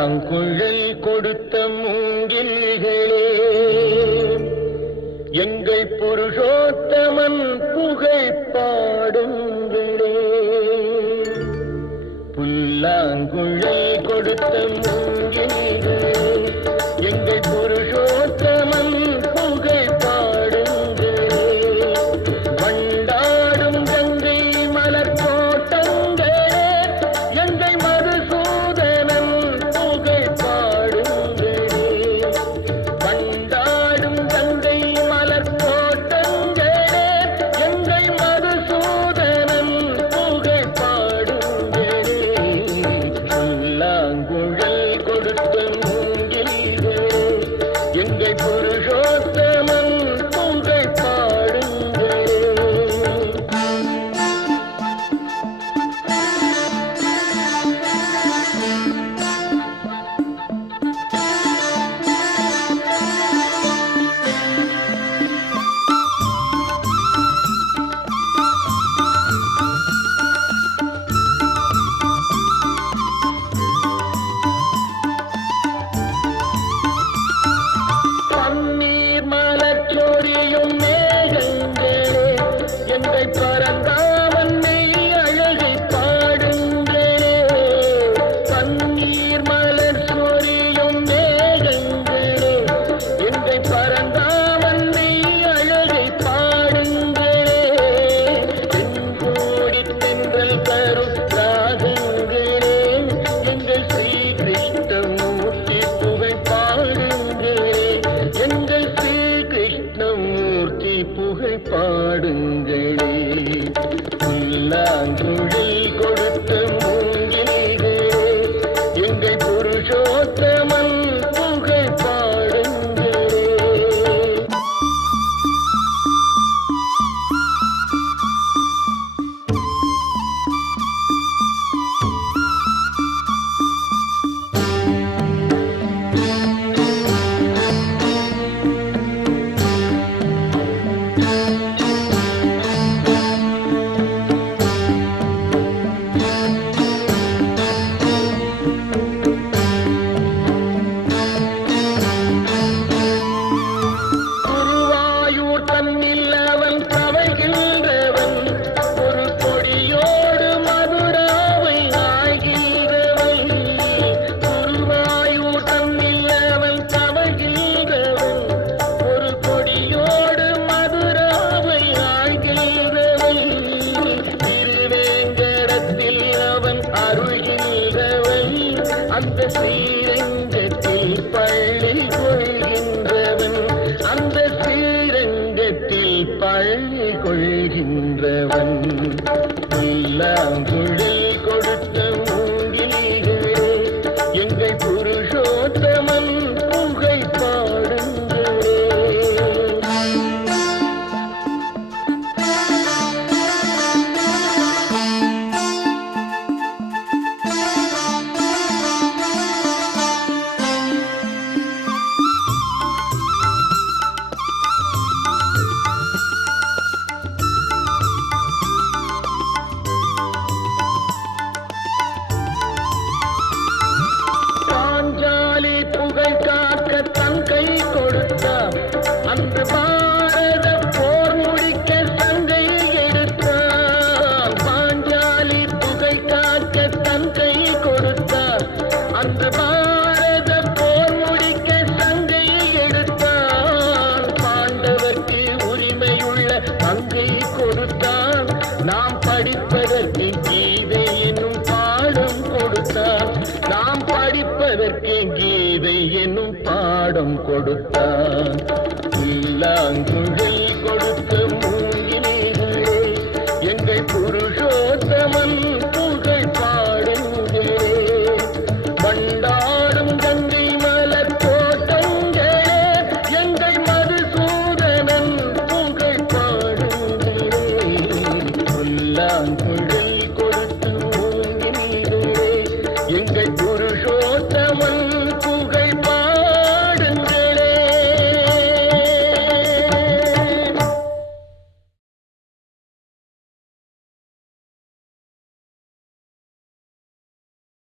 புல்லாங்குழல் கொடுத்த மூங்கில்களே, எங்கள் புருஷோத்தமன் புகழ் பாடுங்களே. புல்லாங்குழல் கொடுத்த மூங்கில்களே, எங்கள் புருஷோத்தமன் புகழ் பாடுங்களே. வண்டாடும் கங்கை மலர் தோட்டங்களே, எங்கள் மதுசூதனன் புகழ் பாடுங்களே. வண்டாடும் கங்கை மலர் தோட்டங்களே, எங்கள் மதுசூதனன் புகழ் பாடுங்களே. புல்லாங்குழல் கொடுத்த மூங்கில்களே, எங்கள் புருஷோத்தமன் புகழ் பாடுங்களே. பன்னீர் மலர் சொரியும் மேகங்களே, எங்கள் பரந்தாமன் மெய் அழகை பாடுங்களே. பன்னீர் மலர் சொரியும் மேகங்களே, எங்கள் பரந்தாமன் மெய் அழகை பாடுங்களே. தென்கோடி தென்றல் தரும் ராகங்களே, எங்கள் ஸ்ரீ கிருஷ்ணமூர்த்தி புகழ் பாடுங்களே. எங்கள் ஸ்ரீ கிருஷ்ணமூர்த்தி புகழ் பாடுங்களே. புல்லாங்குழல் கொடுத்த மூங்கில்களே, எங்கள் புருஷோத்தமன் புகழ் பாடுங்களே. குருவாயூர் தன்னில் அவன் தவழ்கின்றவன், ஒரு கொடியோடு மதுராவை ஆய்கின்றவன். குருவாயூர் தன்னில் அவன் தவழ்கின்றவன், ஒரு கொடியோடு மதுராவை ஆய்கின்றவன். திருவேங்கடத்தில் அவன் அருள்கின்றவன், அந்த ஸ்ரீரங்கத்தில் பள்ளி கொள்கின்றவன். அந்த ஸ்ரீரங்கத்தில் பள்ளி கொள்கின்றவன். புல்லாங்குழல் கொடுத்த மூங்கில்களே, எங்கள் புருஷோத்தமன் புகழ் பாடுங்களே. பாஞ்சாலி புகழ் காக்க தன் கை கொடுத்தார், அன்று பாரத போர் முடிக்க சங்கை எடுத்தார். பாஞ்சாலி புகழ் காக்க தன் கை கொடுத்தார், அன்று பாரத போர் முடிக்க சங்கை எடுத்தார். பாண்டவர்க்கு உரிமையுள்ள பங்கை கொடுத்தார், நாம் படிப்பதற்கு கீதை என்னும் பாடம் கொடுத்தார். நாம் படிப்பதற்கு கீதை என்னும் பாடம் கொடுத்தார். புல்லாங்குழல்